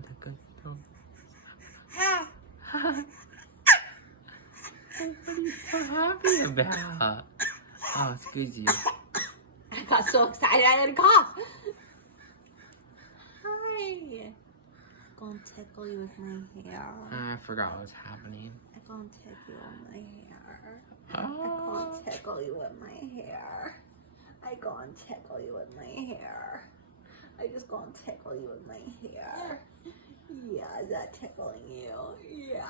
want to go. What are you so happy about? Oh, excuse you. I got so excited I had a cough. Hi. I'm gonna tickle you with my hair. I forgot what was happening. I'm gonna tickle you with my hair. Oh. I'm gonna tickle you with my hair. I gonna tickle you with my hair. I just gonna tickle you with my hair. Yeah, is that tickling you? Yeah.